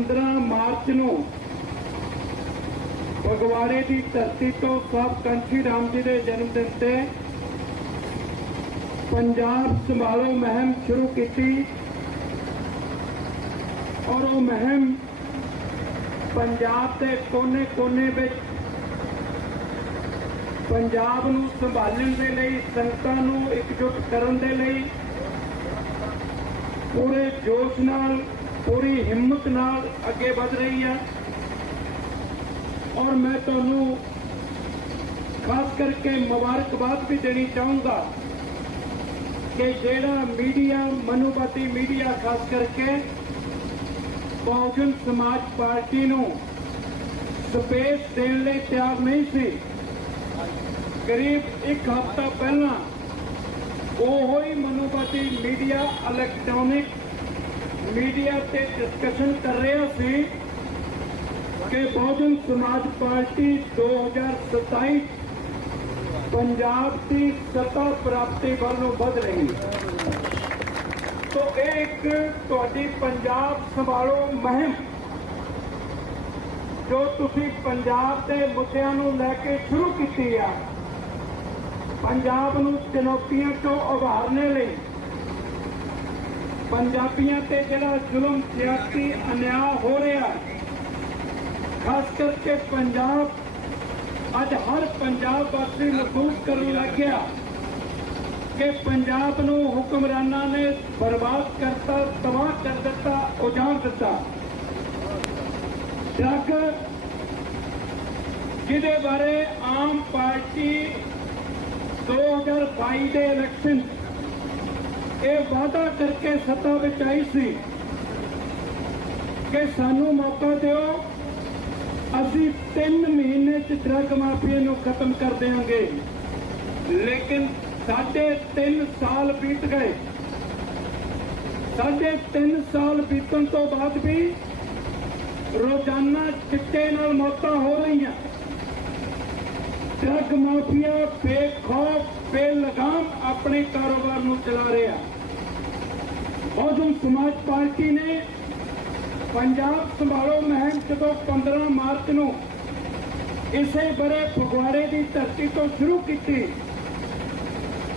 15 March ਨੂੰ ਫਗਵਾੜੇ ਦੀ ਧਰਤੀ ਤੋਂ ਸਭ ਕੰਠੀ ਰਾਮ ਜੀ ਦੇ ਜਨਮ ਦਿਨ ਤੇ ਪੰਜਾਬ ਸਮਾਰੋਹ ਮੁਹਿੰਮ ਸ਼ੁਰੂ ਕੀਤੀ ਔਰ ਉਹ ਮੁਹਿੰਮ ਪੰਜਾਬ ਦੇ ਕੋਨੇ-ਕੋਨੇ ਵਿੱਚ ਪੰਜਾਬ ਨੂੰ ਸੰਭਾਲਣ ਦੇ ਲਈ, ਸੰਗਤਾਂ ਨੂੰ ਇਕਜੁੱਟ ਕਰਨ ਦੇ ਲਈ ਪੂਰੇ ਜੋਸ਼ ਨਾਲ ਪੂਰੀ ਹਿੰਮਤ ਨਾਲ ਅੱਗੇ ਵਧ ਰਹੀ ਹੈ। ਔਰ ਮੈਂ ਤੁਹਾਨੂੰ ਖਾਸ ਕਰਕੇ ਮੁਬਾਰਕਬਾਦ ਵੀ ਦੇਣੀ ਚਾਹੂੰਗਾ ਕਿ ਜਿਹੜਾ ਮੀਡੀਆ ਮਨੁਵਾਦੀ ਮੀਡੀਆ ਖਾਸ ਕਰਕੇ ਬਹੁਜਨ ਸਮਾਜ ਪਾਰਟੀ ਨੂੰ ਸਪੇਸ ਦੇਣ ਲਈ ਤਿਆਰ ਨਹੀਂ ਸੀ। ਕਰੀਬ ਇੱਕ ਹਫ਼ਤਾ ਪਹਿਲਾਂ ਉਹ ਹੀ ਮਨੁਵਾਦੀ ਮੀਡੀਆ ਇਲੈਕਟ੍ਰੋਨਿਕ ਮੀਡੀਆ ਤੇ ਡਿਸਕਸ਼ਨ ਕਰ ਰਿਹਾ ਸੀ ਕਿ ਬਹੁਜਨ ਸਮਾਜ ਪਾਰਟੀ 2027 ਪੰਜਾਬ ਦੀ ਸੱਤਾ ਪ੍ਰਾਪਤੀ ਵੱਲ ਨੂੰ ਵਧ ਰਹੀ ਤੋ ਇਹ ਇੱਕ ਤੁਹਾਡੀ ਪੰਜਾਬ ਸੰਭਾਲੋ ਮੁਹਿੰਮ ਜੋ ਤੁਸੀਂ ਪੰਜਾਬ ਦੇ ਮੁੱਦਿਆਂ ਨੂੰ ਲੈ ਕੇ ਸ਼ੁਰੂ ਕੀਤੀ ਆ। ਪੰਜਾਬ ਨੂੰ ਚੁਣੌਤੀਆਂ ਤੋਂ ਉਭਾਰਨੇ ਲਈ ਪੰਜਾਬੀਆਂ ਤੇ ਜਿਹੜਾ ਜ਼ੁਲਮ, ਸਿਆਸੀ ਅਨਿਆਂ ਹੋ ਰਿਹਾ ਖਾਸ ਕਰਕੇ ਪੰਜਾਬ, ਅੱਜ ਹਰ ਪੰਜਾਬ ਵਾਸੀ ਮਹਿਸੂਸ ਕਰਨ ਲੱਗ ਗਿਆ ਕਿ ਪੰਜਾਬ ਨੂੰ ਹੁਕਮਰਾਨਾਂ ਨੇ ਬਰਬਾਦ ਕਰਤਾ, ਤਬਾਹ ਕਰ ਦਿੱਤਾ, ਉਜਾੜ ਦਿੱਤਾ। ਡਰੱਗ ਜਿਹਦੇ ਬਾਰੇ ਆਮ ਪਾਰਟੀ 2022 ਦੇ ਇਲੈਕਸ਼ਨ ਇਹ ਵਾਅਦਾ ਕਰਕੇ ਸੱਤਾ ਵਿੱਚ ਆਈ ਸੀ ਕਿ ਸਾਨੂੰ ਮੌਕਾ ਦਿਓ, ਅਸੀਂ 3 ਮਹੀਨੇ ਚ ਡਰੱਗ ਮਾਫੀਆ ਨੂੰ ਖਤਮ ਕਰ ਦੇਵਾਂਗੇ ਲੇਕਿਨ ਸਾਢੇ 3 ਸਾਲ ਬੀਤ ਗਏ। ਸਾਢੇ 3 ਸਾਲ ਬੀਤਣ ਤੋਂ ਬਾਅਦ ਵੀ ਰੋਜ਼ਾਨਾ ਚਿੱਟੇ ਨਾਲ ਮੌਤਾਂ ਹੋ ਰਹੀਆਂ। ਡਰੱਗ ਮਾਫੀਆ ਬੇਖੌਫ, ਬੇਲਗਾਮ ਆਪਣੇ ਕਾਰੋਬਾਰ ਨੂੰ ਚਲਾ ਰਿਹਾ। ਬਹੁਜਨ ਸਮਾਜ ਪਾਰਟੀ ਨੇ ਪੰਜਾਬ ਸੰਭਾਲੋ ਮੁਹਿੰਮ ਜਦੋਂ 15 ਮਾਰਚ ਨੂੰ ਇਸੇ ਬਰੇ ਫਗਵਾੜੇ ਦੀ ਧਰਤੀ ਤੋਂ ਸ਼ੁਰੂ ਕੀਤੀ,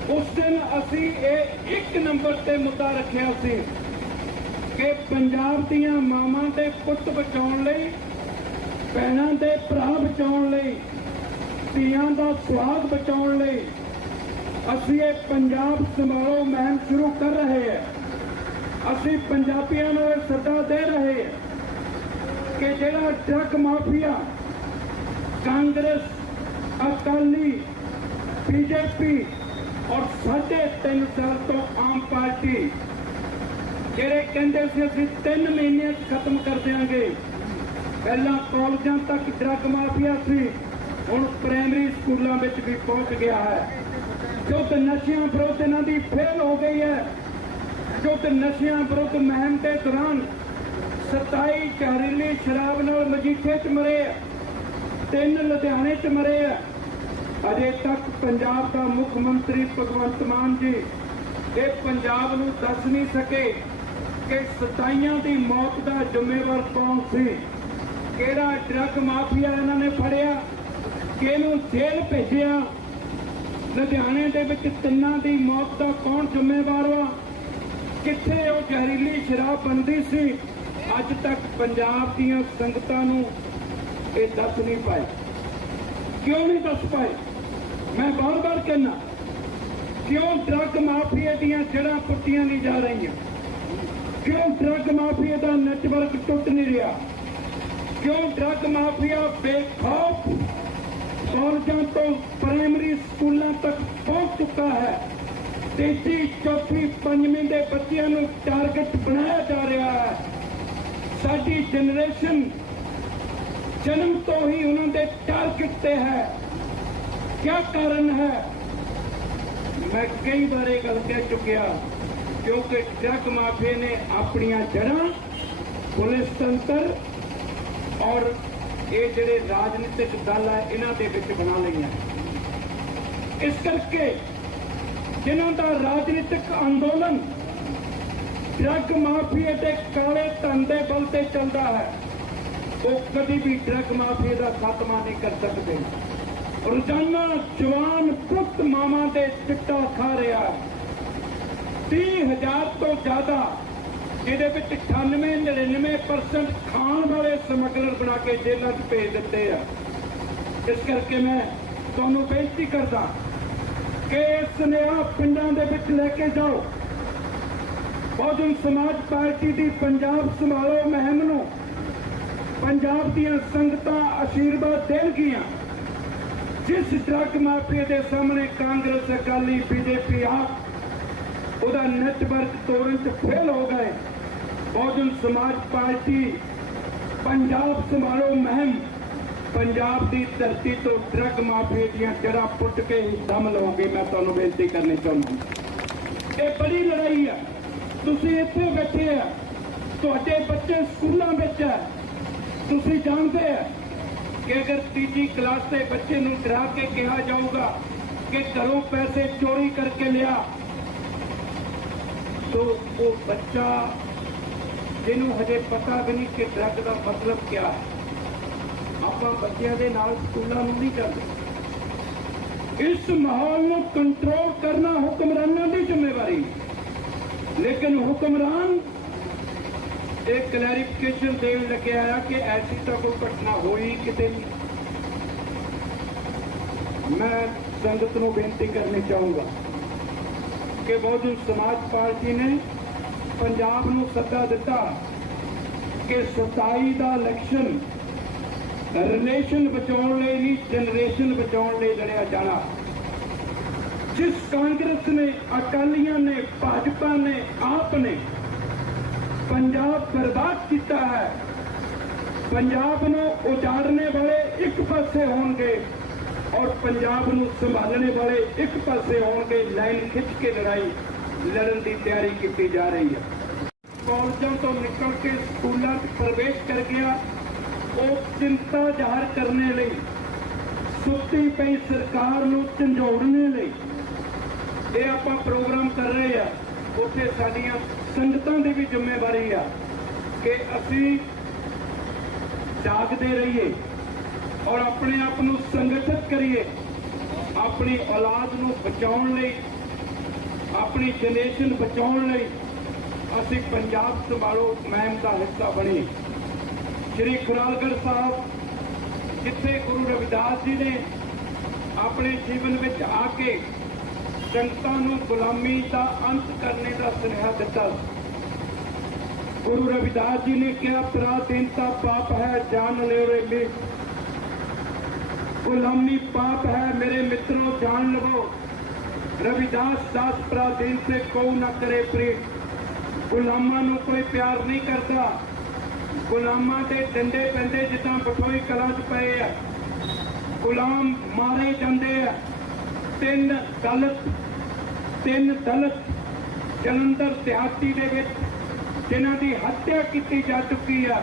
ਉਸ ਦਿਨ ਅਸੀਂ ਇਹ ਇੱਕ ਨੰਬਰ ਤੇ ਮੁੱਦਾ ਰੱਖਿਆ ਸੀ ਕਿ ਪੰਜਾਬ ਦੀਆਂ ਮਾਵਾਂ ਦੇ ਪੁੱਤ ਬਚਾਉਣ ਲਈ, ਭੈਣਾਂ ਦੇ ਭਰਾ ਬਚਾਉਣ ਲਈ ਧੀਆਂ ਦਾ ਸੁਹਾਗ ਬਚਾਉਣ ਲਈ ਅਸੀਂ ਇਹ ਪੰਜਾਬ ਸਮਾਰੋਹ ਮਹਿਮ ਸ਼ੁਰੂ ਕਰ ਰਹੇ ਹਾਂ। ਅਸੀਂ ਪੰਜਾਬੀਆਂ ਨੂੰ ਇਹ ਸੱਦਾ ਦੇ ਰਹੇ ਹਾਂ ਕਿ ਜਿਹੜਾ truck mafia, Congress, Akali, BJP ਔਰ ਸਾਢੇ ਤਿੰਨ ਸਾਲ ਤੋਂ ਆਮ ਪਾਰਟੀ, ਜਿਹੜੇ ਕਹਿੰਦੇ ਸੀ ਅਸੀਂ 3 ਮਹੀਨੇ ਖਤਮ ਕਰ ਦਿਆਂਗੇ, ਪਹਿਲਾਂ ਕਾਲਜਾਂ ਤੱਕ ਡਰੱਗ ਮਾਫੀਆ ਸੀ ਹੁਣ ਪ੍ਰਾਇਮਰੀ ਸਕੂਲਾਂ ਵਿੱਚ ਵੀ ਪਹੁੰਚ ਗਿਆ ਹੈ। ਜੋ ਨਸ਼ਿਆਂ ਵਿਰੁੱਧ ਇਹਨਾਂ ਦੀ ਫੇਲ ਹੋ ਗਈ ਹੈ। ਜੋ ਨਸ਼ਿਆਂ ਵਿਰੁੱਧ ਮੁਹਿੰਮ ਦੇ ਦੌਰਾਨ 27 ਜ਼ਹਿਰੀਲੀ ਸ਼ਰਾਬ ਨਾਲ ਮਜੀਠੇ 'ਚ ਮਰੇ ਆ। ਤਿੰਨ ਲੁਧਿਆਣੇ 'ਚ ਮਰੇ ਆ। ਅਜੇ ਤੱਕ ਪੰਜਾਬ ਦਾ ਮੁੱਖ ਮੰਤਰੀ ਭਗਵੰਤ ਮਾਨ ਜੀ ਇਹ ਪੰਜਾਬ ਨੂੰ ਦੱਸ ਨਹੀਂ ਸਕੇ ਕਿ ਸਤਾਈਆਂ ਦੀ ਮੌਤ ਦਾ ਜ਼ਿੰਮੇਵਾਰ ਕੌਣ ਸੀ। ਕਿਹੜਾ ਡਰੱਗ ਮਾਫੀਆ ਇਹਨਾਂ ਨੇ ਫੜਿਆ? ਕਿਹਨੂੰ ਜੇਲ੍ਹ ਭੇਜਿਆ। ਲੁਧਿਆਣੇ ਦੇ ਵਿੱਚ ਤਿੰਨਾਂ ਦੀ ਮੌਤ ਦਾ ਕੌਣ ਜ਼ਿੰਮੇਵਾਰ ਵਾ? ਕਿੱਥੇ ਉਹ ਜ਼ਹਿਰੀਲੀ ਸ਼ਰਾਬ ਬੰਦੀ ਸੀ? ਅੱਜ ਤੱਕ ਪੰਜਾਬ ਦੀਆਂ ਸੰਗਤਾਂ ਨੂੰ ਇਹ ਦੱਸ ਨਹੀਂ ਪਾਏ। ਕਿਉਂ ਨਹੀਂ ਦੱਸ ਪਾਏ? ਮੈਂ ਬਾਰ-ਬਾਰ ਕਹਿਣਾ ਕਿਉਂ ਡਰੱਗ ਮਾਫੀਆ ਦੀਆਂ ਜੜਾਂ ਪੁੱਟੀਆਂ ਨਹੀਂ ਜਾ ਰਹੀਆਂ? ਕਿਉਂ ਡਰੱਗ ਮਾਫੀਆ ਦਾ ਨੈਟਵਰਕ ਟੁੱਟ ਨਹੀਂ ਰਿਹਾ? ਕਿਉਂ ਡਰੱਗ ਮਾਫੀਆ ਬੇਖੌਫ ਕਾਲਜਾਂ ਤੋਂ ਪ੍ਰਾਇਮਰੀ ਸਕੂਲਾਂ ਤੱਕ ਪਹੁੰਚ ਚੁੱਕਾ ਹੈ ਤੀਜੀ ਚੌਥੀ ਪੰਜਵੀਂ ਦੇ ਬੱਚਿਆਂ ਨੂੰ ਟਾਰਗੇਟ ਬਣਾਇਆ ਜਾ ਰਿਹਾ ਹੈ ਸਾਡੀ ਜਨਰੇਸ਼ਨ ਜਨਮ ਤੋਂ ਹੀ ਉਹਨਾਂ ਦੇ ਟਾਰਗੇਟ ਤੇ ਹੈ ਕੀ ਕਾਰਨ ਹੈ ਮੈਂ ਕਈ ਵਾਰ ਇਹ ਗੱਲ ਕਹਿ ਚੁੱਕਿਆ ਕਿਉਂਕਿ ਡਰੱਗ ਮਾਫੀਏ ਨੇ ਆਪਣੀਆਂ ਜੜਾਂ ਪੁਲਿਸ ਤੰਤਰ ਔਰ ਇਹ ਜਿਹੜੇ ਰਾਜਨੀਤਿਕ ਦਲ ਹੈ ਇਹਨਾਂ ਦੇ ਵਿੱਚ ਬਣਾ ਲਈਆਂ। ਇਸ ਕਰਕੇ ਜਿਨ੍ਹਾਂ ਦਾ ਰਾਜਨੀਤਿਕ ਅੰਦੋਲਨ ਡਰੱਗ ਮਾਫੀਏ ਤੇ ਕਾਲੇ ਧਨ ਦੇ ਬਲ ਤੇ ਚੱਲਦਾ ਹੈ, ਉਹ ਕਦੀ ਵੀ ਡਰੱਗ ਮਾਫੀਏ ਦਾ ਖਾਤਮਾ ਨਹੀਂ ਕਰ ਸਕਦੇ। ਰੋਜ਼ਾਨਾ ਜਵਾਨ ਪੁੱਤ ਮਾਵਾਂ ਦੇ ਚਿੱਟਾ ਖਾ ਰਿਹਾ। ਹੈ 30000 ਤੋਂ ਜ਼ਿਆਦਾ ਜਿਹਦੇ ਵਿੱਚ 98 99% ਖਾਣ ਵਾਲੇ ਸਮਗਲਰ ਬਣਾ ਕੇ ਜੇਲ੍ਹਾਂ 'ਚ ਭੇਜ ਦਿੱਤੇ ਆ। ਇਸ ਕਰਕੇ ਮੈਂ ਤੁਹਾਨੂੰ ਬੇਨਤੀ ਕਰਦਾ ਕਿ ਇਹ ਸੁਨੇਹਾ ਪਿੰਡਾਂ ਦੇ ਵਿੱਚ ਲੈ ਕੇ ਜਾਓ। ਬਹੁਜਨ ਸਮਾਜ ਪਾਰਟੀ ਦੀ ਪੰਜਾਬ ਸੰਭਾਲੋ ਮੁਹਿੰਮ ਨੂੰ ਪੰਜਾਬ ਦੀਆਂ ਸੰਗਤਾਂ ਅਸ਼ੀਰਵਾਦ ਦੇਣਗੀਆਂ। ਜਿਸ ਡਰੱਗ ਮਾਫੀਆ ਦੇ ਸਾਹਮਣੇ ਕਾਂਗਰਸ, ਅਕਾਲੀ, ਬੀਜੇਪੀ ਆ ਉਹਦਾ ਨੈਟਵਰਕ ਤੋੜਨ ਚ ਫੇਲ ਹੋ ਗਏ। ਬਹੁਜਨ ਸਮਾਜ ਪਾਰਟੀ ਪੰਜਾਬ ਸੰਭਾਲੋ ਮੁਹਿੰਮ ਪੰਜਾਬ ਦੀ ਧਰਤੀ ਤੋਂ ਡਰੱਗ ਮਾਫੀਆ ਦੀਆਂ ਜੜ੍ਹਾਂ ਪੁੱਟ ਕੇ ਹੀ ਦਮ ਲਵਾਂਗੇ ਮੈਂ ਤੁਹਾਨੂੰ ਬੇਨਤੀ ਕਰਨੀ ਚਾਹੁੰਦਾ ਇਹ ਬੜੀ ਲੜਾਈ ਆ ਤੁਸੀਂ ਇੱਥੇ ਬੈਠੇ ਆ ਤੁਹਾਡੇ ਬੱਚੇ ਸਕੂਲਾਂ ਵਿੱਚ ਆ ਤੁਸੀਂ ਜਾਣਦੇ ਆ ਕਿ ਅਗਰ ਤੀਜੀ ਕਲਾਸ ਦੇ ਬੱਚੇ ਨੂੰ ਡਰਾ ਕੇ ਕਿਹਾ ਜਾਊਗਾ ਕਿ ਘਰੋਂ ਪੈਸੇ ਚੋਰੀ ਕਰਕੇ ਲਿਆ ਤੋ ਉਹ ਬੱਚਾ ਜਿਹਨੂੰ ਹਜੇ ਪਤਾ ਵੀ ਨਹੀਂ ਕਿ ਡਰੱਗ ਦਾ ਮਤਲਬ ਕੀ ਹੈ। ਆਪਾਂ ਬੱਚਿਆਂ ਦੇ ਨਾਲ ਸਕੂਲਾਂ ਨੂੰ ਨਹੀਂ ਕਰਦੇ ਇਸ ਮਾਹੌਲ ਨੂੰ ਕੰਟਰੋਲ ਕਰਨਾ ਹੁਕਮਰਾਨਾਂ ਦੀ ਜ਼ਿੰਮੇਵਾਰੀ। ਲੇਕਿਨ ਹੁਕਮਰਾਨ ਇਹ ਕਲੈਰੀਫਿਕੇਸ਼ਨ ਦੇਣ ਲੱਗਿਆ ਆ ਕਿ ਐਸੀ ਤਾਂ ਕੋਈ ਘਟਨਾ ਹੋਈ ਕਿਤੇ ਨਹੀਂ ਮੈਂ ਸੰਗਤ ਨੂੰ ਬੇਨਤੀ ਕਰਨੀ ਚਾਹੂੰਗਾ ਕਿ ਬਹੁਜਨ ਸਮਾਜ ਪਾਰਟੀ ਨੇ ਪੰਜਾਬ ਨੂੰ ਸੱਦਾ ਦਿੱਤਾ ਕਿ 27 ਦਾ ਇਲੈਕਸ਼ਨ ਰਿਲੇਸ਼ਨ ਬਚਾਉਣ ਲਈ ਨਹੀਂ ਜਨਰੇਸ਼ਨ ਬਚਾਉਣ ਲਈ ਲੜਿਆ ਜਾਣਾ। ਜਿਸ ਕਾਂਗਰਸ ਨੇ, ਅਕਾਲੀਆਂ ਨੇ, ਭਾਜਪਾ ਨੇ, ਆਪ ਨੇ ਪੰਜਾਬ ਬਰਬਾਦ ਕੀਤਾ ਹੈ, ਪੰਜਾਬ ਨੂੰ ਉਜਾੜਨੇ ਵਾਲੇ ਇੱਕ ਪਾਸੇ ਹੋਣਗੇ ਔਰ ਪੰਜਾਬ ਨੂੰ ਸੰਭਾਲਣੇ ਵਾਲੇ ਇੱਕ ਪਾਸੇ ਹੋਣਗੇ ਲਾਈਨ ਖਿੱਚ ਕੇ ਲੜਾਈ। ਲੜਨ ਦੀ ਤਿਆਰੀ ਕੀਤੀ ਜਾ ਰਹੀ ਹੈ। ਕਾਲਜਾਂ ਤੋਂ ਨਿਕਲ ਕੇ ਸਕੂਲਾਂ 'ਚ ਪ੍ਰਵੇਸ਼ ਕਰ ਗਿਆ। ਉਹ ਚਿੰਤਾ ਜ਼ਾਹਰ ਕਰਨੇ ਲਈ ਸੁੱਤੀ ਪਈ ਸਰਕਾਰ ਨੂੰ ਝੰਜੋੜਨੇ ਲਈ। ਇਹ ਆਪਾਂ ਪ੍ਰੋਗਰਾਮ ਕਰ ਰਹੇ ਆ ਉੱਥੇ ਸਾਡੀਆਂ ਸੰਗਤਾਂ ਦੀ ਵੀ ਜ਼ਿੰਮੇਵਾਰੀ ਆ ਕਿ ਅਸੀਂ ਜਾਗਦੇ ਰਹੀਏ ਔਰ ਆਪਣੇ ਆਪ ਨੂੰ ਸੰਗਠਿਤ ਕਰੀਏ। ਆਪਣੀ ਔਲਾਦ ਨੂੰ ਬਚਾਉਣ ਲਈ ਆਪਣੀ ਜਨਰੇਸ਼ਨ ਬਚਾਉਣ ਲਈ ਅਸੀਂ ਪੰਜਾਬ ਸੰਭਾਲੋ, ਮੁਹਿੰਮ ਦਾ ਹਿੱਸਾ ਬਣੇ। ਸ਼੍ਰੀ ਖੁਰਾਲਗੜ੍ਹ ਸਾਹਿਬ, ਜਿੱਥੇ ਗੁਰੂ ਰਵਿਦਾਸ ਜੀ ਨੇ ਆਪਣੇ ਜੀਵਨ ਵਿੱਚ ਆ ਕੇ ਸੰਗਤਾਂ ਨੂੰ ਗੁਲਾਮੀ ਦਾ ਅੰਤ ਕਰਨੇ ਦਾ ਸੁਨੇਹਾ ਦਿੱਤਾ। ਗੁਰੂ ਰਵਿਦਾਸ ਜੀ ਨੇ ਕਿਹਾ ਪ੍ਰਾਤੀਨਤਾ ਪਾਪ ਹੈ ਜਾਣ ਲਿਓ ਰੇ ਗੁਲਾਮੀ ਪਾਪ ਹੈ, ਮੇਰੇ ਮਿੱਤਰੋ ਜਾਣ ਲਵੋ। ਰਵਿਦਾਸ ਦਾਸ ਪ੍ਰਾਦੀਨ ਸੇ ਕੋ ਨਾ ਕਰੇ ਪ੍ਰੀਤ ਗੁਲਾਮਾਂ ਨੂੰ ਕੋਈ ਪਿਆਰ ਨਹੀਂ ਕਰਦਾ ਗੁਲਾਮਾਂ ਦੇ ਡੰਡੇ ਪੈਂਦੇ ਜਿੱਦਾਂ ਬਠੋਈ ਕਲਾਂ 'ਚ ਪਏ ਆ ਗੁਲਾਮ ਮਾਰੇ ਜਾਂਦੇ ਆ ਤਿੰਨ ਦਲਤ ਤਿੰਨ ਦਲਤ ਜਲੰਧਰ ਦਿਹਾਤੀ ਦੇ ਵਿੱਚ ਜਿਨ੍ਹਾਂ ਦੀ ਹੱਤਿਆ ਕੀਤੀ ਜਾ ਚੁੱਕੀ ਆ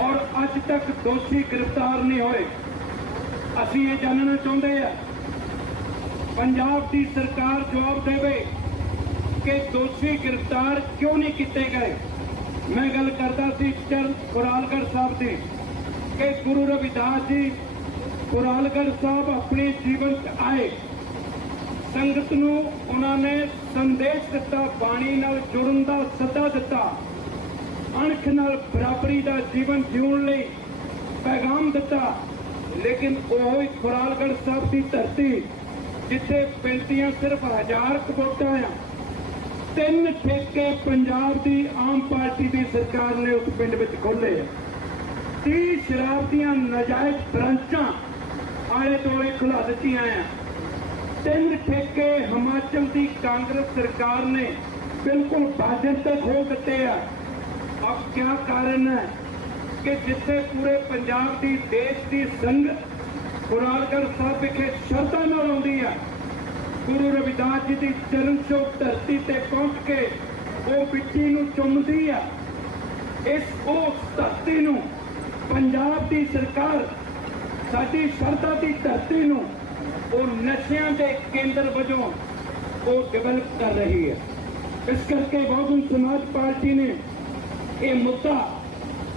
ਔਰ ਅੱਜ ਤੱਕ ਦੋਸ਼ੀ ਗ੍ਰਿਫਤਾਰ ਨਹੀਂ ਹੋਏ ਅਸੀਂ ਇਹ ਜਾਣਨਾ ਚਾਹੁੰਦੇ ਆ ਪੰਜਾਬ ਦੀ ਸਰਕਾਰ ਜਵਾਬ ਦੇਵੇ ਕਿ ਦੋਸ਼ੀ ਗ੍ਰਿਫਤਾਰ ਕਿਉਂ ਨਹੀਂ ਕੀਤੇ ਗਏ? ਮੈਂ ਗੱਲ ਕਰਦਾ ਸੀ ਚਰ ਕੁਰਾਲਗੜ੍ਹ ਸਾਹਿਬ ਦੀ ਕਿ ਗੁਰੂ ਰਵਿਦਾਸ ਜੀ ਕੁਰਾਲਗੜ੍ਹ ਸਾਹਿਬ ਆਪਣੇ ਜੀਵਨ 'ਚ ਆਏ। ਸੰਗਤ ਨੂੰ ਉਹਨਾਂ ਨੇ ਸੰਦੇਸ਼ ਦਿੱਤਾ, ਬਾਣੀ ਨਾਲ ਜੁੜਨ ਦਾ ਸੱਦਾ ਦਿੱਤਾ। ਅਣਖ ਨਾਲ ਬਰਾਬਰੀ ਦਾ ਜੀਵਨ ਜਿਉਣ ਲਈ ਪੈਗਾਮ ਦਿੱਤਾ। ਲੇਕਿਨ ਉਹ ਹੀ ਖੁਰਾਲਗੜ ਸਾਹਿਬ ਦੀ ਧਰਤੀ ਜਿੱਥੇ ਪੈਂਤੀਆਂ ਸਿਰਫ ਹਜ਼ਾਰ ਕਬੋਟਾਂ ਆ, ਤਿੰਨ ਠੇਕੇ ਪੰਜਾਬ ਦੀ ਆਮ ਪਾਰਟੀ ਦੀ ਸਰਕਾਰ ਨੇ ਉਸ ਪਿੰਡ ਵਿੱਚ ਖੋਲੇ ਆ। 30 ਸ਼ਰਾਬ ਦੀਆਂ ਨਜਾਇਜ਼ ਬ੍ਰਾਂਚਾਂ ਆਲੇ ਦੁਆਲੇ ਖੁਲਾ ਦਿੱਤੀਆਂ ਆ। ਤਿੰਨ ਠੇਕੇ ਹਿਮਾਚਲ ਦੀ ਕਾਂਗਰਸ ਸਰਕਾਰ ਨੇ ਬਿਲਕੁਲ ਬਾਜਨ ਤੱਕ ਹੋ ਦਿੱਤੇ ਆ। ਅਬ ਕੀ ਕਾਰਨ ਹੈ ਕਿ ਜਿੱਥੇ ਪੂਰੇ ਪੰਜਾਬ ਦੀ ਦੇਸ਼ ਦੀ ਸੰਗਤ ਕੁਰਾਲਗੜ੍ਹ ਸਾਹਿਬ ਵਿਖੇ ਸ਼ਰਧਾ ਨਾਲ ਆਉਂਦੀ ਆ। ਗੁਰੂ ਰਵਿਦਾਸ ਜੀ ਦੀ ਚਰਨ ਛੋਹ ਧਰਤੀ ਤੇ ਪਹੁੰਚ ਕੇ ਉਹ ਮਿੱਟੀ ਨੂੰ ਚੁੰਮਦੀ ਆ। ਇਸ ਉਸ ਧਰਤੀ ਨੂੰ ਪੰਜਾਬ ਦੀ ਸਰਕਾਰ ਸਾਡੀ ਸ਼ਰਧਾ ਦੀ ਧਰਤੀ ਨੂੰ ਉਹ ਨਸ਼ਿਆਂ ਦੇ ਕੇਂਦਰ ਵਜੋਂ ਉਹ ਡਿਵੈਲਪ ਕਰ ਰਹੀ ਹੈ ਇਸ ਕਰਕੇ ਬਹੁਜਨ ਸਮਾਜ ਪਾਰਟੀ ਨੇ ਇਹ ਮੁੱਦਾ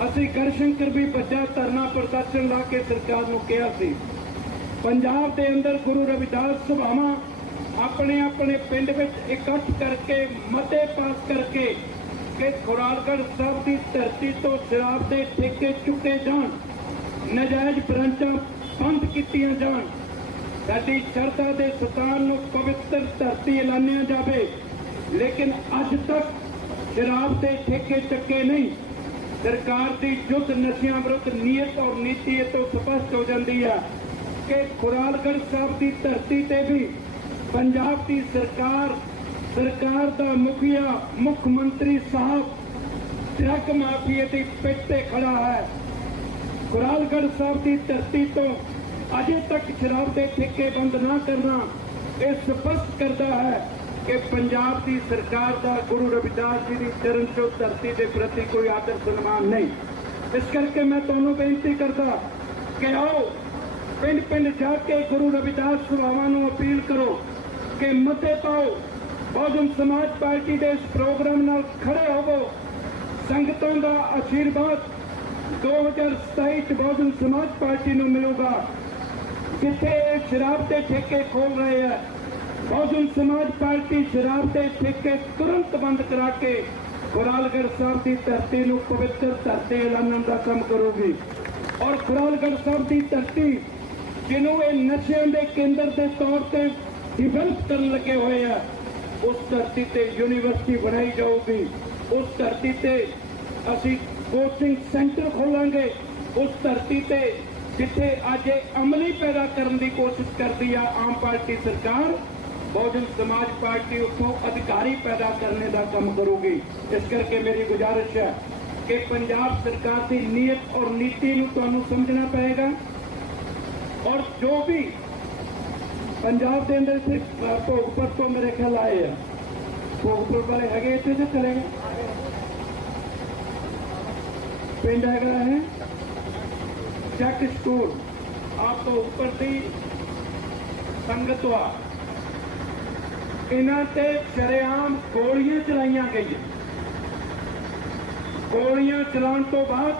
ਅਸੀਂ ਗੜਸ਼ੰਕਰ ਵੀ ਬੱਜਾ ਧਰਨਾ ਪ੍ਰਦਰਸ਼ਨ ਲਾ ਕੇ ਸਰਕਾਰ ਨੂੰ ਕਿਹਾ ਸੀ। ਪੰਜਾਬ ਦੇ ਅੰਦਰ ਗੁਰੂ ਰਵਿਦਾਸ ਸਭਾਵਾਂ ਆਪਣੇ ਆਪਣੇ ਪਿੰਡ ਵਿੱਚ ਇਕੱਠ ਕਰਕੇ, ਮਤੇ ਪਾਸ ਕਰਕੇ ਕਿ ਖੁਰਾਲਗੜ੍ਹ ਸਾਹਿਬ ਦੀ ਧਰਤੀ ਤੋਂ ਸ਼ਰਾਬ ਦੇ ਠੇਕੇ ਚੁੱਕੇ ਜਾਣ, ਨਜਾਇਜ਼ ਬ੍ਰਾਂਚਾਂ ਬੰਦ ਕੀਤੀਆਂ ਜਾਣ, ਸਾਡੀ ਸ਼ਰਧਾ ਦੇ ਸਤਾਨ ਨੂੰ ਪਵਿੱਤਰ ਧਰਤੀ ਐਲਾਨਿਆ ਜਾਵੇ, ਲੇਕਿਨ ਅੱਜ ਤੱਕ ਸ਼ਰਾਬ ਦੇ ਠੇਕੇ ਚੱਕੇ ਨਹੀਂ। ਸਰਕਾਰ ਦੀ ਜੁੱਧ ਨਸ਼ਿਆਂ ਵਿਰੁੱਧ ਨੀਅਤ ਔਰ ਨੀਤੀ ਇਹ ਤੋਂ ਸਪਸ਼ਟ ਹੋ ਜਾਂਦੀ ਹੈ ਕਿ ਖੁਰਾਲਗੜ੍ਹ ਸਾਹਿਬ ਦੀ ਧਰਤੀ ਤੇ ਵੀ ਪੰਜਾਬ ਦੀ ਸਰਕਾਰ ਸਰਕਾਰ ਦਾ ਮੁਖੀਆ ਮੁੱਖ ਮੰਤਰੀ ਸਾਹਿਬ ਡਰੱਗ ਮਾਫੀਏ ਦੀ ਪਿੱਠ ਤੇ ਖੜਾ ਹੈ। ਖੁਰਾਲਗੜ੍ਹ ਸਾਹਿਬ ਦੀ ਧਰਤੀ ਤੋਂ ਅਜੇ ਤੱਕ ਸ਼ਰਾਬ ਦੇ ਠੇਕੇ ਬੰਦ ਨਾ ਕਰਨਾ ਇਹ ਸਪਸ਼ਟ ਕਰਦਾ ਹੈ ਕਿ ਪੰਜਾਬ ਦੀ ਸਰਕਾਰ ਦਾ ਗੁਰੂ ਰਵਿਦਾਸ ਜੀ ਦੀ ਚਰਨ ਛੋਹ ਧਰਤੀ ਦੇ ਪ੍ਰਤੀ ਕੋਈ ਆਦਰ ਸਨਮਾਨ ਨਹੀਂ। ਇਸ ਕਰਕੇ ਮੈਂ ਤੁਹਾਨੂੰ ਬੇਨਤੀ ਕਰਦਾ ਕਿ ਆਓ ਪਿੰਡ ਪਿੰਡ ਜਾ ਕੇ ਗੁਰੂ ਰਵਿਦਾਸ ਸਭਾਵਾਂ ਨੂੰ ਅਪੀਲ ਕਰੋ ਕਿ ਮਤੇ ਪਾਓ, ਬਹੁਜਨ ਸਮਾਜ ਪਾਰਟੀ ਦੇ ਇਸ ਪ੍ਰੋਗਰਾਮ ਨਾਲ ਖੜੇ ਹੋਵੋ। ਸੰਗਤਾਂ ਦਾ ਆਸ਼ੀਰਵਾਦ 2027 ਚ ਬਹੁਜਨ ਸਮਾਜ ਪਾਰਟੀ ਨੂੰ ਮਿਲੂਗਾ, ਜਿੱਥੇ ਇਹ ਸ਼ਰਾਬ ਦੇ ਠੇਕੇ ਖੋਲ ਰਹੇ ਆ। ਬਹੁਜਨ ਸਮਾਜ ਪਾਰਟੀ ਸ਼ਰਾਬ ਦੇ ਠੇਕੇ ਤੁਰੰਤ ਬੰਦ ਕਰਾ ਕੇ ਖੁਰਾਲਗੜ੍ਹ ਸਾਹਿਬ ਦੀ ਧਰਤੀ ਨੂੰ ਪਵਿੱਤਰ ਧਰਤੀ ਐਲਾਨਣ ਦਾ ਕੰਮ ਕਰੂਗੀ। ਔਰ ਖੁਰਾਲਗੜ੍ਹ ਸਾਹਿਬ ਦੀ ਧਰਤੀ, ਜਿਹਨੂੰ ਇਹ ਨਸ਼ਿਆਂ ਦੇ ਕੇਂਦਰ ਦੇ ਤੌਰ ਤੇ ਡਿਵੈਲਪ ਕਰਨ ਲੱਗੇ ਹੋਏ ਆ, ਉਸ ਧਰਤੀ ਤੇ ਯੂਨੀਵਰਸਿਟੀ ਬਣਾਈ ਜਾਊਗੀ। ਉਸ ਧਰਤੀ ਤੇ ਅਸੀਂ ਕੋਚਿੰਗ ਸੈਂਟਰ ਖੋਲਾਂਗੇ। ਉਸ ਧਰਤੀ ਤੇ ਜਿੱਥੇ ਅੱਜ ਇਹ ਅਮਲੀ ਪੈਦਾ ਕਰਨ ਦੀ ਕੋਸ਼ਿਸ਼ ਕਰਦੀ ਆ ਆਮ ਪਾਰਟੀ ਸਰਕਾਰ ਬਹੁਜਨ ਸਮਾਜ ਪਾਰਟੀ ਉੱਥੋਂ ਅਧਿਕਾਰੀ ਪੈਦਾ ਕਰਨੇ ਦਾ ਕੰਮ ਕਰੂਗੀ। ਇਸ ਕਰਕੇ ਮੇਰੀ ਗੁਜ਼ਾਰਿਸ਼ ਹੈ ਕਿ ਪੰਜਾਬ ਸਰਕਾਰ ਦੀ ਨੀਅਤ ਔਰ ਨੀਤੀ ਨੂੰ ਤੁਹਾਨੂੰ ਸਮਝਣਾ ਪਏਗਾ। ਔਰ ਜੋ ਵੀ ਪੰਜਾਬ ਦੇ ਅੰਦਰ ਇੱਥੇ ਭੋਗਪੁਰ ਤੋਂ ਮੇਰੇ ਖਿਆਲ ਆਏ ਆ। ਭੋਗਪੁਰ ਵਾਲੇ ਹੈਗੇ ਇੱਥੇ ਤੇ ਚਲੇ ਗਏ? ਪਿੰਡ ਹੈਗਾ ਹੈ। ਚੱਕ ਸਕੂਲ, ਆਪ ਤੋਂ ਉੱਪਰ ਦੀ ਸੰਗਤਵਾ। ਇਹਨਾਂ ਤੇ ਸ਼ਰੇਆਮ ਗੋਲੀਆਂ ਚਲਾਈਆਂ ਗਈਆਂ। ਗੋਲੀਆਂ ਚਲਾਉਣ ਤੋਂ ਬਾਅਦ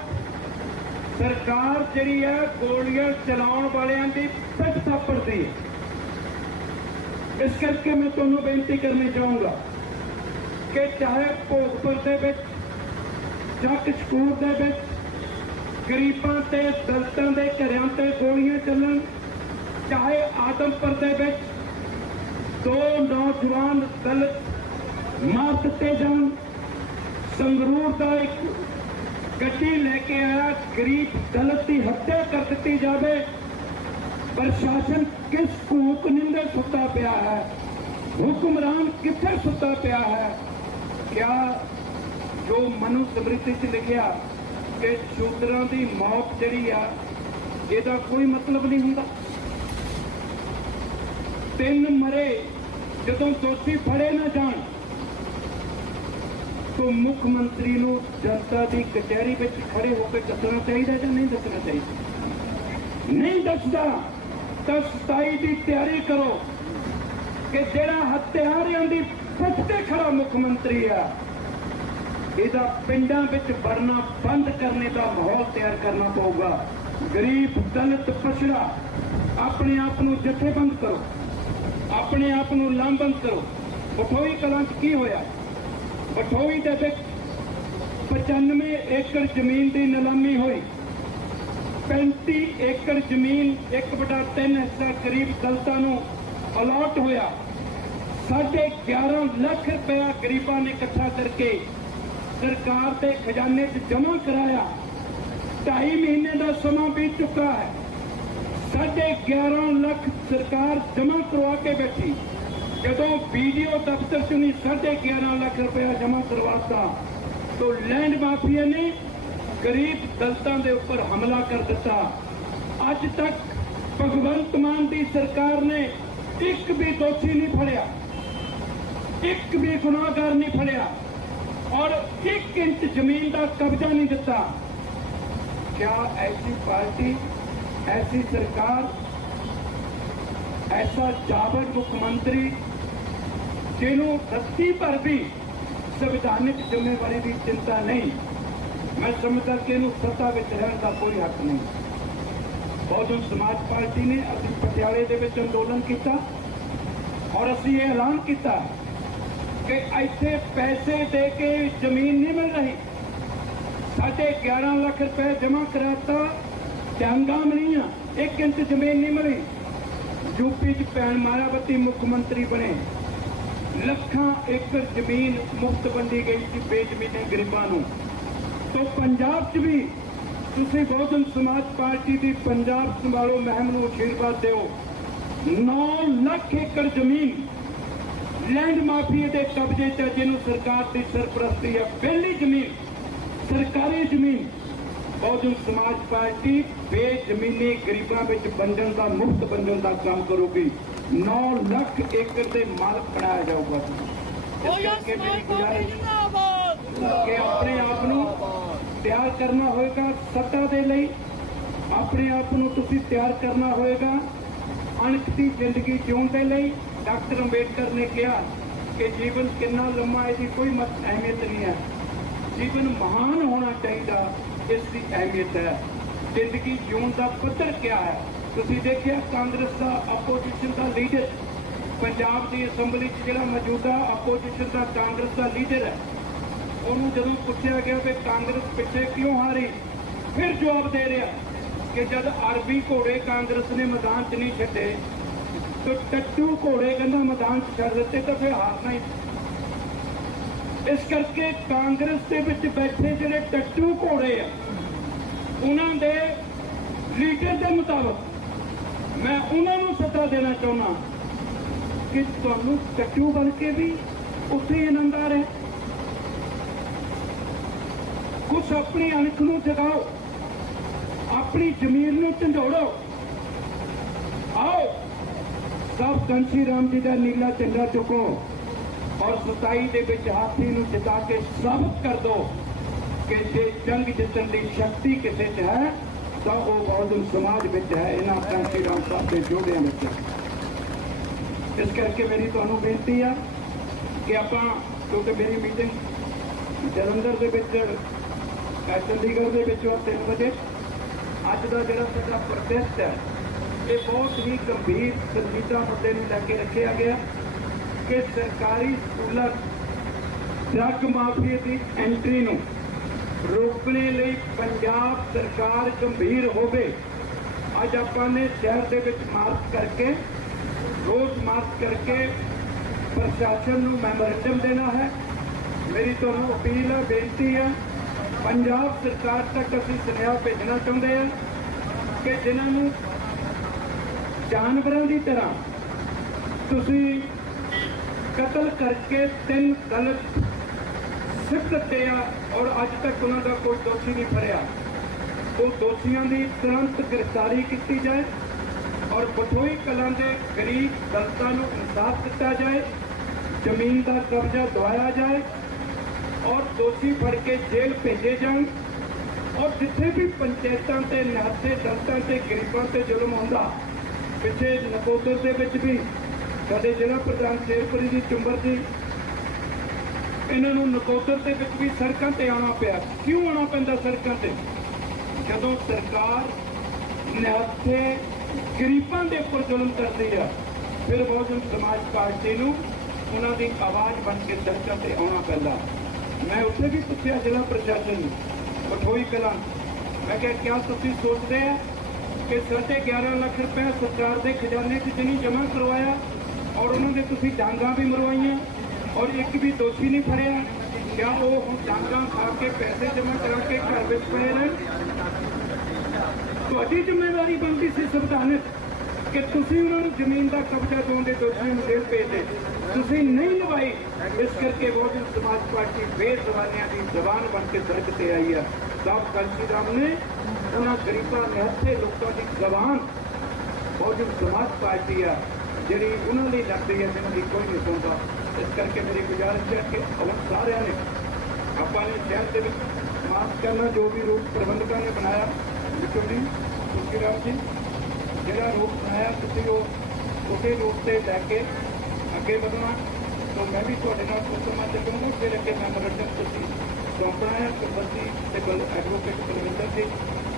ਸਰਕਾਰ ਜਿਹੜੀ ਹੈ ਗੋਲੀਆਂ ਚਲਾਉਣ ਵਾਲਿਆਂ ਦੀ ਪਿੱਠ ਥਾਪੜਦੀ ਹੈ। ਇਸ ਕਰਕੇ ਮੈਂ ਤੁਹਾਨੂੰ ਬੇਨਤੀ ਕਰਨੀ ਚਾਹੂੰਗਾ ਕਿ ਚਾਹੇ ਭੋਗਪੁਰ ਦੇ ਵਿੱਚ ਜਾਂ ਸਕੂਲ ਦੇ ਵਿੱਚ ਗਰੀਬਾਂ ਤੇ ਦਲਤਾਂ ਦੇ ਘਰਾਂ ਤੇ ਗੋਲੀਆਂ ਚੱਲਣ, ਚਾਹੇ ਆਦਮਪੁਰ ਦੇ ਵਿੱਚ ਦੋ ਨੌਜਵਾਨ ਦਲਿਤ ਮਾਰ ਦਿੱਤੇ ਜਾਣ, ਸੰਗਰੂਰ ਦਾ ਇੱਕ ਗੱਡੀ ਲੈ ਕੇ ਆਇਆ, ਗਰੀਬ ਦਲਿਤ ਦੀ ਹੱਤਿਆ ਕਰ ਦਿੱਤੀ ਜਾਵੇ। ਪ੍ਰਸ਼ਾਸਨ ਕਿਸ ਕੂਕ ਨਿੰਦੇ ਸੁੱਤਾ ਪਿਆ ਹੈ? ਹੁਕਮਰਾਨ ਕਿੱਥੇ ਸੁੱਤਾ ਪਿਆ ਹੈ? ਕਿਆ ਜੋ ਮਨੂ ਸਮ੍ਰਿਤੀ ਚ ਲਿਖਿਆ ਕਿ ਸ਼ੂਦਰਾਂ ਦੀ ਮੌਤ ਜਿਹੜੀ ਆ, ਇਹਦਾ ਕੋਈ ਮਤਲਬ ਨਹੀਂ ਹੁੰਦਾ। ਤਿੰਨ ਮਰੇ ਜਦੋਂ ਦੋਸ਼ੀ ਫੜੇ ਨਾ ਜਾਣ, ਤੋਂ ਮੁੱਖ ਮੰਤਰੀ ਨੂੰ ਜਨਤਾ ਦੀ ਕਚਹਿਰੀ ਵਿੱਚ ਖੜੇ ਹੋ ਕੇ ਦੱਸਣਾ ਚਾਹੀਦਾ ਜਾਂ ਨਹੀਂ ਦੱਸਣਾ ਚਾਹੀਦਾ? ਨਹੀਂ ਦੱਸਦਾ। ਤਾਂ 27 ਦੀ ਤਿਆਰੀ ਕਰੋ ਕਿ ਜਿਹੜਾ ਹੱਤਿਆਰਿਆਂ ਦੀ ਪਿੱਠ ਤੇ ਖੜਾ ਮੁੱਖ ਮੰਤਰੀ ਆ, ਇਹਦਾ ਪਿੰਡਾਂ ਵਿੱਚ ਵੜਨਾ ਬੰਦ ਕਰਨੇ ਦਾ ਮਾਹੌਲ ਤਿਆਰ ਕਰਨਾ ਪਊਗਾ। ਗਰੀਬ, ਦਲਿਤ, ਪਛੜਾ ਆਪਣੇ ਆਪ ਨੂੰ ਜਥੇਬੰਦ ਕਰੋ। ਆਪਣੇ ਆਪ ਨੂੰ ਲਾਮਬੰਦ ਕਰੋ। ਬਠੋਈ ਕਲਾਂ 'ਚ ਕੀ ਹੋਇਆ? ਬਠੋਈ ਦੇ ਵਿੱਚ 95 ਏਕੜ ਜ਼ਮੀਨ ਦੀ ਨਿਲਾਮੀ ਹੋਈ। 35 ਏਕੜ ਜ਼ਮੀਨ 1/3 ਹਿੱਸਾ ਗਰੀਬ ਦਲਤਾਂ ਨੂੰ ਅਲਾਟ ਹੋਇਆ। ਸਾਢੇ 11 ਲੱਖ ਰੁਪਇਆ ਗਰੀਬਾਂ ਨੇ ਇਕੱਠਾ ਕਰਕੇ ਸਰਕਾਰ ਦੇ ਖਜ਼ਾਨੇ 'ਚ ਜਮ੍ਹਾਂ ਕਰਾਇਆ। 2.5 ਮਹੀਨੇ ਦਾ ਸਮਾਂ ਬੀਤ ਚੁੱਕਾ ਹੈ। 11.5 ਲੱਖ ਸਰਕਾਰ ਜਮ੍ਹਾਂ ਕਰਵਾ ਕੇ ਬੈਠੀ। ਜਦੋਂ ਵੀਡੀਓ ਦਫ਼ਤਰ ਚ ਨਹੀਂ 11.5 ਲੱਖ ਰੁਪਇਆ ਜਮ੍ਹਾਂ ਕਰਵਾਤਾ, ਤੋਂ ਲੈਂਡ ਮਾਫੀਆ ਨੇ ਗਰੀਬ ਦਲਤਾਂ ਦੇ ਉੱਪਰ ਹਮਲਾ ਕਰ ਦਿੱਤਾ। ਅੱਜ ਤੱਕ ਭਗਵੰਤ ਮਾਨ ਦੀ ਸਰਕਾਰ ਨੇ ਇੱਕ ਵੀ ਦੋਸ਼ੀ ਨਹੀਂ ਫੜਿਆ। ਇੱਕ ਵੀ ਗੁਨਾਹਗਾਰ ਨਹੀਂ ਫੜਿਆ। ਔਰ 1 ਇੰਚ ਜ਼ਮੀਨ ਦਾ ਕਬਜ਼ਾ ਨਹੀਂ ਦਿੱਤਾ। ਕਿਆ ਐਸੀ ਪਾਰਟੀ ऐसी सरकार ऐसा जाबर मुख्यमंत्री जिन्हों रस्ती पर भी संविधानिक जिम्मेवारी की चिंता नहीं मैं समझता कि इन्हों सत्ता में रहने का कोई हक नहीं बहुजन समाज पार्टी ने असं पटियाले के अंदोलन किया और असं ये ऐलान किया कि इतने पैसे दे के जमीन नहीं मिल रही साढ़े ग्यारह लाख रुपए जमा कराता ਕਰਾਤਾ ਡਾਂਗਾ ਇੱਕ ਇੰਚ ਜ਼ਮੀਨ ਨਹੀਂ ਮਿਲੀ ਯੂਪੀ ਚ ਭੈਣ ਮਾਇਆਵਤੀ ਮੁੱਖ ਮੰਤਰੀ ਬਣੇ। ਲੱਖਾਂ ਏਕੜ ਜ਼ਮੀਨ ਮੁਫਤ ਵੰਡੀ ਗਈ ਸੀ ਬੇਜ਼ਮੀਨੇ ਗਰੀਬਾਂ ਨੂੰ। ਤੋਂ ਪੰਜਾਬ 'ਚ ਵੀ ਤੁਸੀਂ ਬਹੁਜਨ ਸਮਾਜ ਪਾਰਟੀ ਦੀ ਪੰਜਾਬ ਸੰਭਾਲੋ ਮਹਿਮ ਨੂੰ ਅਸ਼ੀਰਵਾਦ ਦਿਓ। 9 ਲੱਖ ਏਕੜ ਜ਼ਮੀਨ ਲੈਂਡ ਮਾਫੀਏ ਦੇ ਕਬਜ਼ੇ 'ਚ ਜਿਹਨੂੰ ਸਰਕਾਰ ਦੀ ਸਰਪ੍ਰਸਤੀ ਹੈ। ਪਹਿਲੀ ਜ਼ਮੀਨ ਸਰਕਾਰੀ ਜ਼ਮੀਨ ਬਹੁਜਨ ਸਮਾਜ ਪਾਰਟੀ ਬੇਜ਼ਮੀਨੀ ਗਰੀਬਾਂ ਵਿੱਚ ਵੰਡਣ ਦਾ ਮੁਫਤ ਵੰਡਣ ਦਾ ਕੰਮ ਕਰੂਗੀ। 9 ਲੱਖ ਏਕੜ ਦੇ ਮਾਲਕ ਬਣਾਇਆ ਜਾਊਗਾ। ਇਸ ਕਰਕੇ ਮੇਰੀ ਗੁਜ਼ਾਰਿਸ਼ ਕਿ ਆਪਣੇ ਆਪ ਨੂੰ ਤਿਆਰ ਕਰਨਾ ਹੋਏਗਾ ਸੱਤਾ ਦੇ ਲਈ। ਆਪਣੇ ਆਪ ਨੂੰ ਤੁਸੀਂ ਤਿਆਰ ਕਰਨਾ ਹੋਏਗਾ ਅਣਖ ਦੀ ਜ਼ਿੰਦਗੀ ਜਿਉਣ ਦੇ ਲਈ। ਡਾਕਟਰ ਅੰਬੇਡਕਰ ਨੇ ਕਿਹਾ ਕਿ ਜੀਵਨ ਕਿੰਨਾ ਲੰਮਾ ਹੈ ਇਹਦੀ ਕੋਈ ਮਤ ਅਹਿਮੀਅਤ ਨਹੀਂ ਹੈ। ਜੀਵਨ ਮਹਾਨ ਹੋਣਾ ਚਾਹੀਦਾ। ਇਸ ਦੀ ਅਹਿਮੀਅਤ ਹੈ। ਜ਼ਿੰਦਗੀ ਜਿਉਣ ਦਾ ਪੱਧਰ ਕਿਆ ਹੈ? ਤੁਸੀਂ ਦੇਖਿਆ ਕਾਂਗਰਸ ਦਾ ਆਪੋਜੀਸ਼ਨ ਦਾ ਲੀਡਰ ਪੰਜਾਬ ਦੀ ਅਸੈਂਬਲੀ 'ਚ ਜਿਹੜਾ ਮੌਜੂਦਾ ਆਪੋਜੀਸ਼ਨ ਦਾ ਕਾਂਗਰਸ ਦਾ ਲੀਡਰ ਹੈ, ਉਹਨੂੰ ਜਦੋਂ ਪੁੱਛਿਆ ਗਿਆ ਕਿ ਕਾਂਗਰਸ ਪਿੱਛੇ ਕਿਉਂ ਹਾਰੀ, ਫਿਰ ਜਵਾਬ ਦੇ ਰਿਹਾ ਕਿ ਜਦ ਅਰਬੀ ਘੋੜੇ ਕਾਂਗਰਸ ਨੇ ਮੈਦਾਨ 'ਚ ਨਹੀਂ ਛੱਡੇ, ਤੇ ਟੱਟੂ ਘੋੜੇ ਕਹਿੰਦਾ ਮੈਦਾਨ 'ਚ ਛੱਡ ਦਿੱਤੇ ਤਾਂ ਫਿਰ ਹਾਰਨਾ ਹੀ। ਇਸ ਕਰਕੇ ਕਾਂਗਰਸ ਦੇ ਵਿੱਚ ਬੈਠੇ ਜਿਹੜੇ ਟੱਟੂ ਘੋੜੇ ਆ, ਉਹਨਾਂ ਦੇ ਲੀਡਰ ਦੇ ਮੁਤਾਬਕ ਮੈਂ ਉਹਨਾਂ ਨੂੰ ਸੱਦਾ ਦੇਣਾ ਚਾਹੁੰਦਾ ਕਿ ਤੁਹਾਨੂੰ ਟੱਟੂ ਬਣ ਕੇ ਵੀ ਉੱਥੇ ਹੀ ਆਨੰਦ ਆ ਰਿਹਾ ਕੁਛ ਆਪਣੀ ਅਣਖ ਨੂੰ ਜਗਾਓ, ਆਪਣੀ ਜ਼ਮੀਰ ਨੂੰ ਝੰਡੋੜੋ ਆਓ, ਸਭ ਕੰਚੀ ਰਾਮ ਜੀ ਦਾ ਨੀਲਾ ਝੰਡਾ ਚੁੱਕੋ। ਔਰ ਸਤਾਈ ਦੇ ਵਿੱਚ ਹਾਥੀ ਨੂੰ ਜਿਤਾ ਕੇ ਸਾਬਤ ਕਰ ਦੋ ਕਿ ਜੇ ਜੰਗ ਜਿੱਤਣ ਦੀ ਸ਼ਕਤੀ ਕਿਸੇ 'ਚ ਹੈ, ਤਾਂ ਉਹ ਬਹੁਜਨ ਸਮਾਜ ਵਿੱਚ ਹੈ, ਇਹਨਾਂ ਕੰਚੀ ਰਾਮ ਸਾਹਿਬ ਦੇ ਜੋੜਿਆਂ ਵਿੱਚ। ਇਸ ਕਰਕੇ ਮੇਰੀ ਤੁਹਾਨੂੰ ਬੇਨਤੀ ਆ ਕਿ ਆਪਾਂ, ਕਿਉਂਕਿ ਮੇਰੀ ਮੀਟਿੰਗ ਜਲੰਧਰ ਦੇ ਵਿੱਚ ਚੰਡੀਗੜ੍ਹ ਦੇ ਵਿੱਚ ਉਹ 3 ਵਜੇ, ਅੱਜ ਦਾ ਜਿਹੜਾ ਸਾਡਾ ਪ੍ਰੋਟੈਸਟ ਹੈ, ਇਹ ਬਹੁਤ ਹੀ ਗੰਭੀਰ ਸੰਜੀਦਾ ਮੁੱਦੇ ਨੂੰ ਲੈ ਕੇ ਰੱਖਿਆ ਗਿਆ। ਕਿ ਸਰਕਾਰੀ ਸਕੂਲਾਂ ਡਰੱਗ ਮਾਫੀਆ ਦੀ ਐਂਟਰੀ ਨੂੰ ਰੋਕਣੇ ਲਈ ਪੰਜਾਬ ਸਰਕਾਰ ਗੰਭੀਰ ਹੋਵੇ। ਅੱਜ ਆਪਾਂ ਨੇ ਸ਼ਹਿਰ ਦੇ ਵਿੱਚ ਮਾਰਚ ਕਰਕੇ, ਰੋਜ਼ ਮਾਰਚ ਕਰਕੇ ਪ੍ਰਸ਼ਾਸਨ ਨੂੰ ਮੈਮੋਰੈਂਡਮ ਦੇਣਾ ਹੈ। ਮੇਰੀ ਤੁਹਾਨੂੰ ਅਪੀਲ ਹੈ, ਬੇਨਤੀ ਹੈ, ਪੰਜਾਬ ਸਰਕਾਰ ਤੱਕ ਅਸੀਂ ਸੁਨੇਹਾ ਭੇਜਣਾ ਚਾਹੁੰਦੇ ਹਾਂ ਕਿ ਜਿਨ੍ਹਾਂ ਨੂੰ ਜਾਨਵਰਾਂ ਦੀ ਤਰ੍ਹਾਂ ਤੁਸੀਂ ਕਤਲ ਕਰਕੇ ਤਿੰਨ ਗਲਤ ਸਿੱਖ ਦਿੱਤੇ ਆ ਔਰ ਅੱਜ ਤੱਕ ਉਹਨਾਂ ਦਾ ਕੋਈ ਦੋਸ਼ੀ ਨਹੀਂ ਫੜਿਆ। ਉਹ ਦੋਸ਼ੀਆਂ ਦੀ ਤੁਰੰਤ ਗ੍ਰਿਫਤਾਰੀ ਕੀਤੀ ਜਾਏ ਔਰ ਬਠੋਈ ਕਲਾਂ ਦੇ ਗਰੀਬ ਦਲਤਾਂ ਨੂੰ ਇਨਸਾਫ ਦਿੱਤਾ ਜਾਏ, ਜ਼ਮੀਨ ਦਾ ਕਬਜ਼ਾ ਦਵਾਇਆ ਜਾਏ ਔਰ ਦੋਸ਼ੀ ਫੜ ਕੇ ਜੇਲ੍ਹ ਭੇਜੇ ਜਾਣ ਔਰ ਜਿੱਥੇ ਵੀ ਪੰਚਾਇਤਾਂ ਤੇ ਨਿਹੱਥੇ ਦਲਤਾਂ ਤੇ ਗਰੀਬਾਂ ਤੇ ਜ਼ੁਲਮ ਹੁੰਦਾ, ਪਿੱਛੇ ਨਕੋਦਰ ਦੇ ਵਿੱਚ ਵੀ ਸਾਡੇ ਜ਼ਿਲ੍ਹਾ ਪ੍ਰਧਾਨ ਸ਼ੇਰਪੁਰੀ ਦੀ ਚੁੰਬਰ ਜੀ, ਇਹਨਾਂ ਨੂੰ ਨਕੋਦਰ ਦੇ ਵਿੱਚ ਵੀ ਸੜਕਾਂ ਤੇ ਆਉਣਾ ਪਿਆ। ਕਿਉਂ ਆਉਣਾ ਪੈਂਦਾ ਸੜਕਾਂ ਤੇ? ਜਦੋਂ ਸਰਕਾਰ ਨਿਹੱਥੇ ਗਰੀਬਾਂ ਦੇ ਉੱਪਰ ਜ਼ੁਲਮ ਕਰਦੀ ਆ, ਫਿਰ ਬਹੁਜਨ ਸਮਾਜ ਪਾਰਟੀ ਨੂੰ ਉਹਨਾਂ ਦੀ ਆਵਾਜ਼ ਬਣ ਕੇ ਸੜਕਾਂ ਤੇ ਆਉਣਾ ਪੈਂਦਾ। ਮੈਂ ਉੱਥੇ ਵੀ ਪੁੱਛਿਆ ਜ਼ਿਲ੍ਹਾ ਪ੍ਰਸ਼ਾਸਨ ਨੂੰ ਮਠੋਈ ਕਲਾਂ। ਮੈਂ ਕਿਹਾ, ਕਿਆ ਤੁਸੀਂ ਸੋਚਦੇ ਆ ਕਿ ਸਾਢੇ 11 ਲੱਖ ਰੁਪਏ ਸਰਕਾਰ ਦੇ ਖਜ਼ਾਨੇ 'ਚ ਨਹੀਂ ਜਮ੍ਹਾਂ ਕਰਵਾਇਆ ਔਰ ਉਹਨਾਂ ਦੇ ਤੁਸੀਂ ਡਾਂਗਾ ਵੀ ਮਰਵਾਈਆਂ, ਔਰ ਇੱਕ ਵੀ ਦੋਸ਼ੀ ਨਹੀਂ ਫੜਿਆ। ਕਿਆ ਉਹ ਹੁਣ ਡਾਂਗਾ ਖਾ ਕੇ ਪੈਸੇ ਜਮ੍ਹਾਂ ਕਰਾ ਕੇ ਘਰ ਵਿੱਚ ਪਏ ਨੇ? ਤੁਹਾਡੀ ਜ਼ਿੰਮੇਵਾਰੀ ਬਣਦੀ ਸੀ ਸੰਵਿਧਾਨਕ ਕਿ ਤੁਸੀਂ ਉਹਨਾਂ ਨੂੰ ਜ਼ਮੀਨ ਦਾ ਕਬਜ਼ਾ ਦਿਵਾਉਣ ਦੇ ਦੋਸ਼ੀਆਂ ਨੂੰ ਜੇਲ੍ਹ ਭੇਜਦੇ। ਤੁਸੀਂ ਨਹੀਂ ਨਿਭਾਈ ਇਸ ਕਰਕੇ ਬਹੁਜਨ ਸਮਾਜ ਪਾਰਟੀ ਬੇਜ਼ਬਾਨੀਆਂ ਦੀ ਜ਼ਬਾਨ ਬਣ ਕੇ ਸੜਕ ਤੇ ਆਈ ਹੈ ਸਾਹਿਬ ਕਲਸੀ ਰਾਮ ਨੇ ਉਹਨਾਂ ਗਰੀਬਾਂ ਨਿਹੱਥੇ ਲੋਕਾਂ ਦੀ ਜ਼ਬਾਨ ਬਹੁਜਨ ਸਮਾਜ ਪਾਰਟੀ ਆ। ਜਿਹੜੀ ਉਹਨਾਂ ਲਈ ਲੱਗਦੀ ਹੈ ਜਿਹਨਾਂ ਦੀ ਕੋਈ ਨਹੀਂ ਸੁਣਦਾ, ਇਸ ਕਰਕੇ ਮੇਰੀ ਗੁਜ਼ਾਰਿਸ਼ ਹੈ ਕਿ ਅਵਨ ਸਾਰਿਆਂ ਨੇ ਆਪਾਂ ਨੇ ਸ਼ਹਿਰ ਦੇ ਵਿੱਚ ਮਾਫ਼ ਕਰਨਾ, ਜੋ ਵੀ ਰੂਪ ਪ੍ਰਬੰਧਕਾਂ ਨੇ ਬਣਾਇਆ ਵਿਚੋਂ ਦੀ ਤੁਲਸੀ ਰਾਮ ਜੀ, ਜਿਹੜਾ ਰੂਪ ਬਣਾਇਆ, ਤੁਸੀਂ ਉਹ ਉਸੇ ਰੂਪ ਤੇ ਲੈ ਕੇ ਅੱਗੇ ਵਧਣਾ, ਤੋਂ ਮੈਂ ਵੀ ਤੁਹਾਡੇ ਨਾਲ ਕੁਝ ਸਮਾਂ ਚੱਲੂੰਗਾ ਅੱਗੇ ਮੈਂ ਮੈਮੋਰੰਡਮ ਤੁਸੀਂ ਸੌਂਪਣਾ ਹੈ ਕੁਲਵੰਤੀ ਤੇ ਕੁਲ ਐਡਵੋਕੇਟ ਕੁਲਵਿੰਦਰ ਜੀ,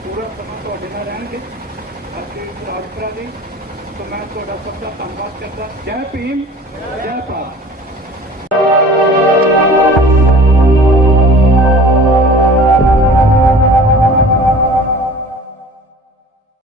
ਪੂਰਾ ਸਮਾਂ ਤੁਹਾਡੇ ਨਾਲ ਰਹਿਣਗੇ। ਅਸੀਂ ਰਾਜਪੁਰਾ ਦੀ ਸੋ ਮੈਂ ਤੁਹਾਡਾ ਸਭ ਦਾ ਧੰਨਵਾਦ ਕਰਦਾ। ਜੈ ਭੀਮ ਜੈ ਭਾਰਤ।